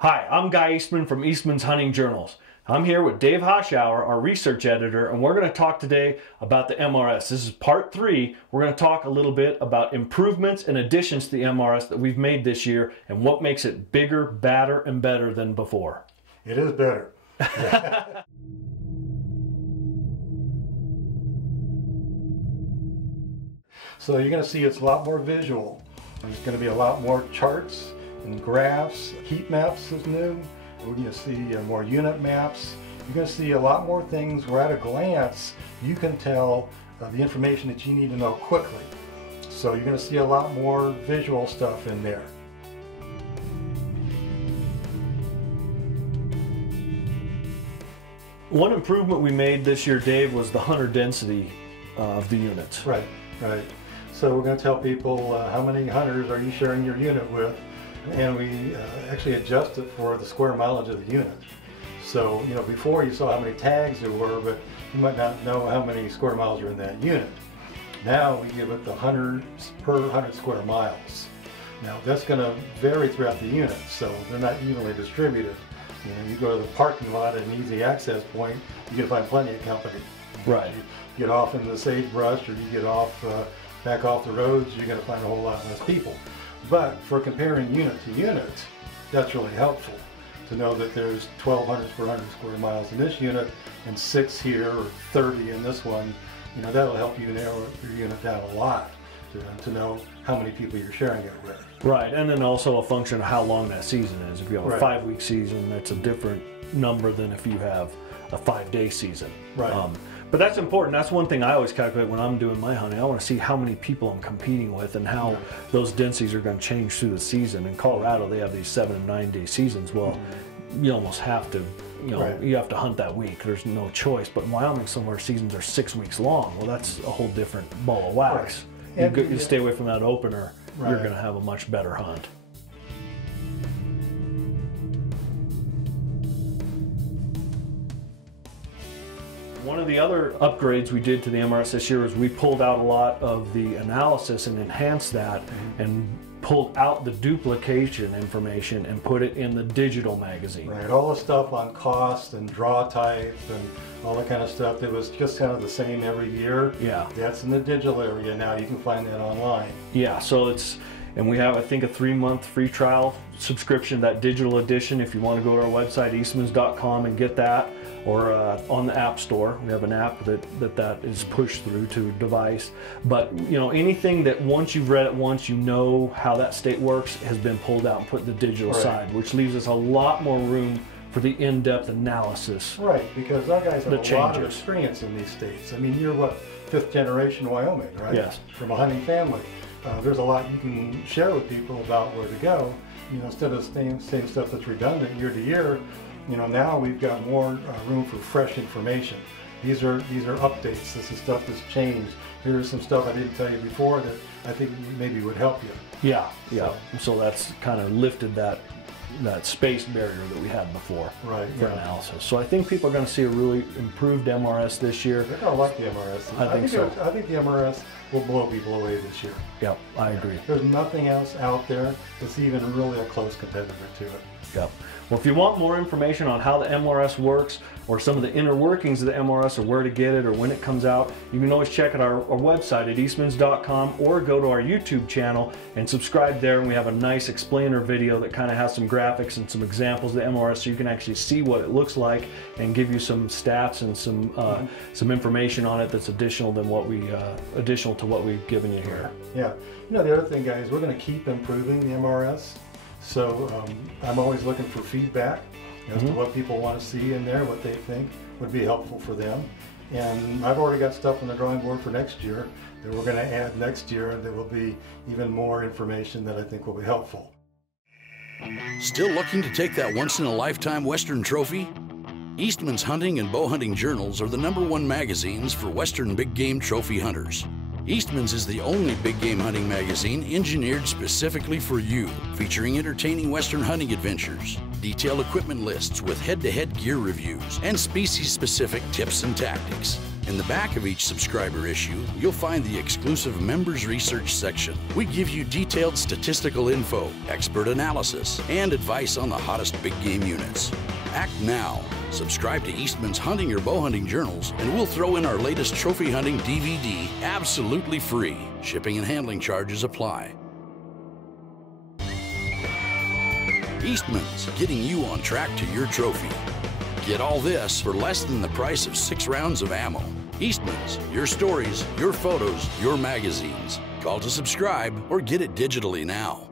Hi, I'm Guy Eastman from Eastman's Hunting Journals. I'm here with Dave Hoshauer, our research editor, and we're going to talk today about the MRS. This is part 3. We're going to talk a little bit about improvements and additions to the MRS that we've made this year and what makes it bigger, badder, and better than before. It is better. So you're going to see it's a lot more visual. There's going to be a lot more charts and graphs. Heat maps is new. We're going to see more unit maps. You're going to see a lot more things where at a glance you can tell the information that you need to know quickly. So you're going to see a lot more visual stuff in there. One improvement we made this year, Dave, was the hunter density of the units. Right. So we're going to tell people how many hunters are you sharing your unit with, and we actually adjust it for the square mileage of the unit. So, you know, before you saw how many tags there were, but you might not know how many square miles are in that unit. Now we give it the hundreds per 100 square miles. Now that's going to vary throughout the unit, so they're not evenly distributed. You know, you go to the parking lot at an easy access point, you can find plenty of company. Right. You get off into the sagebrush or you get off back off the roads, you're going to find a whole lot less people. But for comparing unit to unit, that's really helpful to know that there's 1,200 per 100 square miles in this unit and 6 here or 30 in this one. You know, that'll help you narrow your unit down a lot to know how many people you're sharing it with. Right, and then also a function of how long that season is. If you have a 5-week season, that's a different number than if you have a 5-day season. Right. But that's important. That's one thing I always calculate when I'm doing my hunting. I want to see how many people I'm competing with and how those densities are going to change through the season. In Colorado, they have these 7- and 9-day seasons. Well, you almost have to, you know, you have to hunt that week. There's no choice. But in Wyoming, some of our seasons are 6 weeks long. Well, that's a whole different ball of wax. You stay away from that opener, you're going to have a much better hunt. One of the other upgrades we did to the MRS this year is we pulled out a lot of the analysis and enhanced that and pulled out the duplication information and put it in the digital magazine. Right, all the stuff on cost and draw type and all that kind of stuff that was just kind of the same every year. Yeah. That's in the digital area now. You can find that online. Yeah, so it's, and we have, I think, a 3-month free trial subscription, that digital edition, if you want to go to our website, eastmans.com, and get that, or on the App Store. We have an app that is pushed through to a device. But, you know, anything that once you've read it once, you know how that state works, has been pulled out and put in the digital side, which leaves us a lot more room for the in-depth analysis. Right, because our guys have a lot of experience in these states. I mean, you're what, 5th generation Wyoming, right? Yes. From a hunting family. There's a lot you can share with people about where to go. You know, instead of same stuff that's redundant year to year, you know, now we've got more room for fresh information. These are updates. This is stuff that's changed. Here's some stuff I didn't tell you before that I think maybe would help you. Yeah. So that's kind of lifted that space barrier that we had before for analysis. So I think people are going to see a really improved MRS this year. They're going to like the MRS. I think so. I think the MRS will blow people away this year. Yep, I agree. There's nothing else out there that's even really a close competitor to it. Yep. Well, if you want more information on how the MRS works or some of the inner workings of the MRS or where to get it or when it comes out, you can always check out our website at eastmans.com or go to our YouTube channel and subscribe there, and we have a nice explainer video that kind of has some graphics and some examples of the MRS so you can actually see what it looks like and give you some stats and some information on it that's additional to what we've given you here. Yeah. You know, the other thing, guys, we're going to keep improving the MRS. So I'm always looking for feedback as to what people want to see in there, what they think would be helpful for them. And I've already got stuff on the drawing board for next year that we're going to add next year, and there will be even more information that I think will be helpful. Still looking to take that once-in-a-lifetime Western trophy? Eastman's Hunting and Bow Hunting Journals are the #1 magazines for Western big game trophy hunters. Eastman's is the only big game hunting magazine engineered specifically for you, featuring entertaining Western hunting adventures, detailed equipment lists with head-to-head gear reviews, and species-specific tips and tactics. In the back of each subscriber issue, you'll find the exclusive Members Research section. We give you detailed statistical info, expert analysis, and advice on the hottest big game units. Act now. Subscribe to Eastman's Hunting or Bow Hunting Journals, and we'll throw in our latest trophy hunting DVD absolutely free. Shipping and handling charges apply. Eastman's, getting you on track to your trophy. Get all this for less than the price of 6 rounds of ammo. Eastman's, your stories, your photos, your magazines. Call to subscribe or get it digitally now.